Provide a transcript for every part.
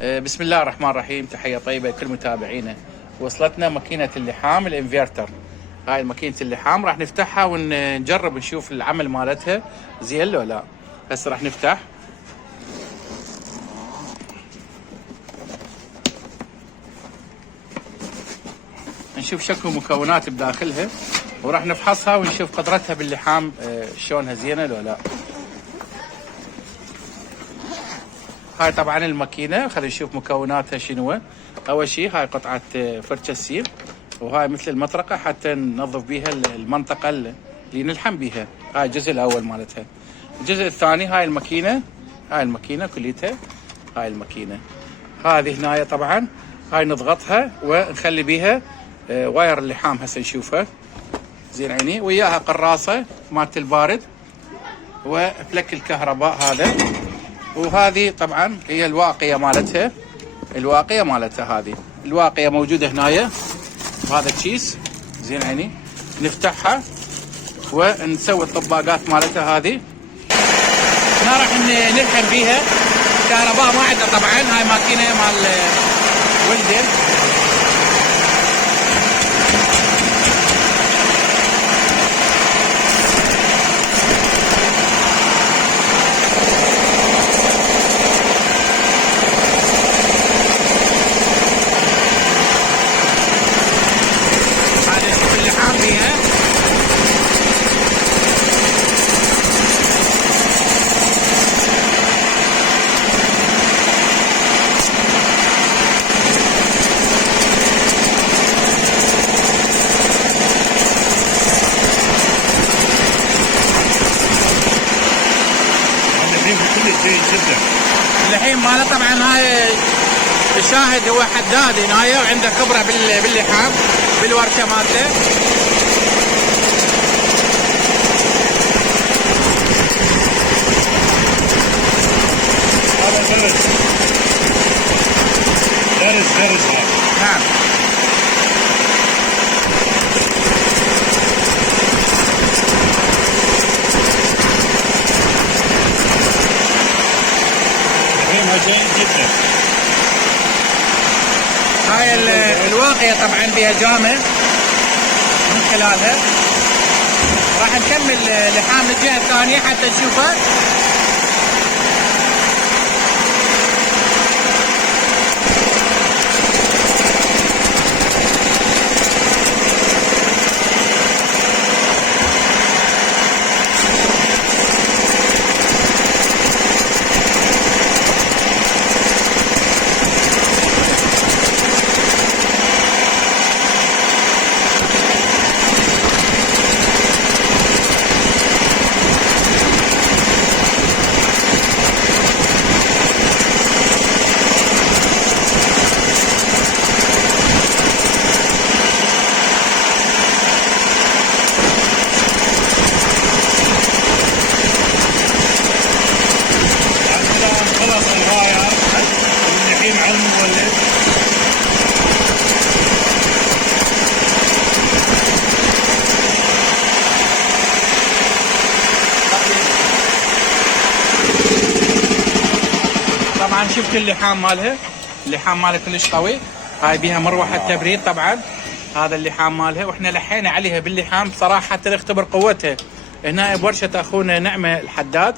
بسم الله الرحمن الرحيم. تحية طيبة لكل متابعينا. وصلتنا ماكينة اللحام الانفرتر. هاي ماكينة اللحام راح نفتحها ونجرب نشوف العمل مالتها زين لو لا. هسه راح نفتح نشوف شكل مكونات بداخلها، وراح نفحصها ونشوف قدرتها باللحام شلونها زينة لو لا. هاي طبعا الماكينة، خلينا نشوف مكوناتها شنو. اول شيء هاي قطعة فرشة سيل، وهاي مثل المطرقة حتى ننظف بيها المنطقة اللي نلحم بيها. هاي الجزء الاول مالتها. الجزء الثاني هاي الماكينة، هاي الماكينة كليتها. هاي الماكينة هذه هنا طبعا هاي نضغطها ونخلي بيها واير اللحام. هسه نشوفها زين عيني، وياها قراصة مالت البارد وفلك الكهرباء هذا. وهذه طبعا هي الواقية مالتها، الواقية مالتها هذه الواقية موجودة هنايا بهذا الكيس زين عيني. نفتحها ونسوي الطباقات مالتها هذه. هنا راح نلحم بيها. كهرباء ما عندنا طبعا، هاي ماكينة مال ويلدن. الحين ماله طبعا هاي الشاهد هو حداد هنايا وعنده خبره باللحام بالورشه مالته. هذا درس نعم. هاي الواقية طبعا بها جامع من خلالها. راح نكمل لحام الجهة الثانية حتى نشوفها. طبعا شفت اللحام مالها، اللحام مالها كلش قوي. هاي بيها مروحة تبريد طبعا. هذا اللحام مالها، واحنا لحينا عليها باللحام بصراحة حتى نختبر قوتها. هنا بورشة اخونا نعمة الحداد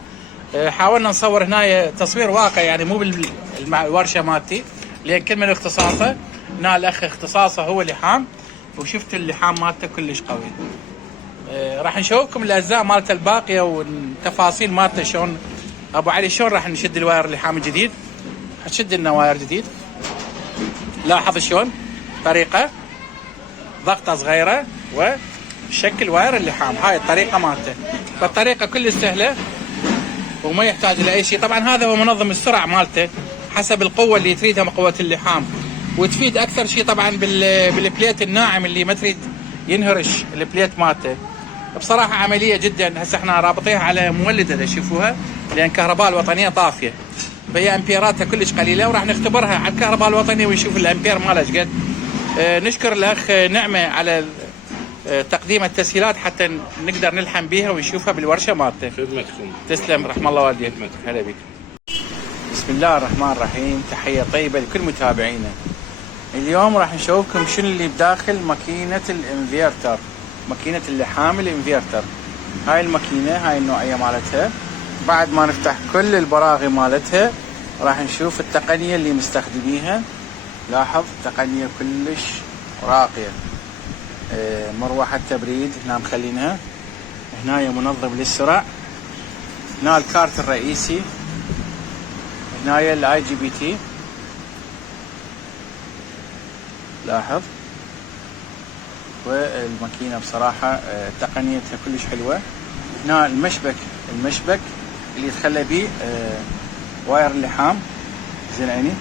حاولنا نصور هنا تصوير واقع، يعني مو بالورشة مالتي، لان كل من اختصاصه. هنا الاخ اختصاصه هو لحام، وشفت اللحام مالته كلش قوي. راح نشوفكم الاجزاء مالته الباقية والتفاصيل مالته شلون. ابو علي شلون راح نشد الواير اللحام الجديد؟ حتشد لنا واير جديد. لاحظ شلون طريقه ضغطه صغيره وشكل واير اللحام. هاي الطريقه مالته، فالطريقه كلش سهله وما يحتاج الى اي شيء. طبعا هذا هو منظم السرعه مالته حسب القوه اللي تريدها من قوه اللحام، وتفيد اكثر شيء طبعا بالبليت الناعم اللي ما تريد ينهرش البليت مالته. بصراحه عمليه جدا. هسه احنا رابطيها على مولده تشوفوها، لان الكهرباء الوطنيه طافيه، فهي امبيراتها كلش قليله. وراح نختبرها على الكهرباء الوطنيه ونشوف الامبير مالها ايش قد. نشكر الاخ نعمه على تقديم التسهيلات حتى نقدر نلحم بيها ونشوفها بالورشه مالته. خدمتكم. تسلم، رحم الله والديك. هلا بك. بسم بسم الله الرحمن الرحيم. تحية طيبة لكل متابعينا. اليوم راح نشوفكم شنو اللي بداخل ماكينة الانفيرتر، ماكينة اللحام الانفيرتر. هاي الماكينة، هاي النوعية مالتها. بعد ما نفتح كل البراغي مالتها راح نشوف التقنية اللي مستخدميها. لاحظ تقنية كلش راقية. مروحة تبريد هنا مخلينها، هنا منظم للسرعة، هنا الكارت الرئيسي، هنا الاي جي بي تي. لاحظ، والماكينة بصراحة تقنيتها كلش حلوة. هنا المشبك اللي يتخلى به واير اللحام. زين عيني،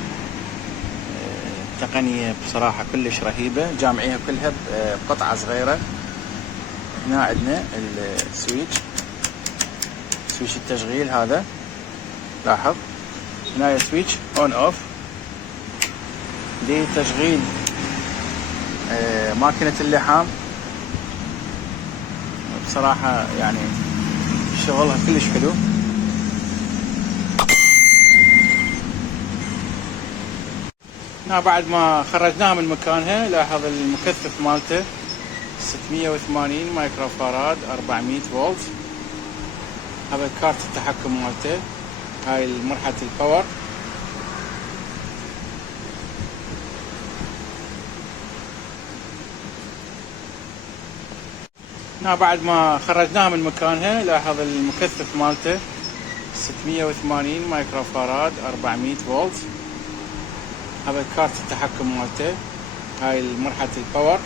تقنية بصراحة كلش رهيبة، جامعيها كلها بقطعة صغيرة. هنا عندنا سويتش التشغيل هذا. لاحظ هنا سويتش اون اوف لتشغيل ماكينة اللحام. بصراحة يعني شغلها كلش حلو. هنا بعد ما خرجناها من مكانها، لاحظ المكثف مالته 680 مايكرو فاراد 400 فولت. هذا كارت التحكم مالته، هاي مرحلة الباور. هنا بعد ما خرجناها من مكانها، لاحظ المكثف مالته 680 مايكرو فاراد 400 فولت. هذا كارت التحكم مالته، هاي مرحلة الباور.